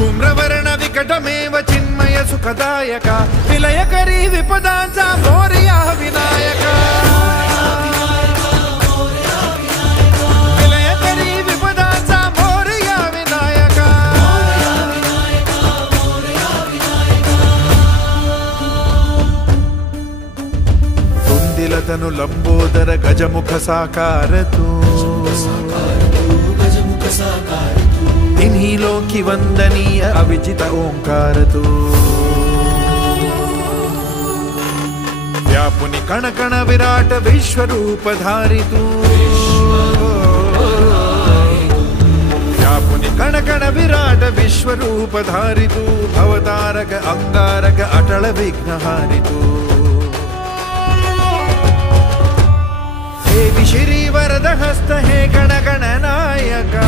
धूम्रवर्ण विकटमेव चिन्मय सुखदायक विलयकरी विपदांचा मोरया विनायक विलयकरी विपदांचा मोरया विनायक तुंदिलतनु लंबोदर गजमुख साकार तू तिन्ही लोकी वंदनीय अविजित ओंकार तू व्यापुनि कण कण विराट विश्वरूप धारी तू व्यापुनि कण कण विराट विश्वरूप धारी तू भवतारक अंगारक अटल विघ्नहारी तू देवी श्री वरद हस्त हे गण गण नायका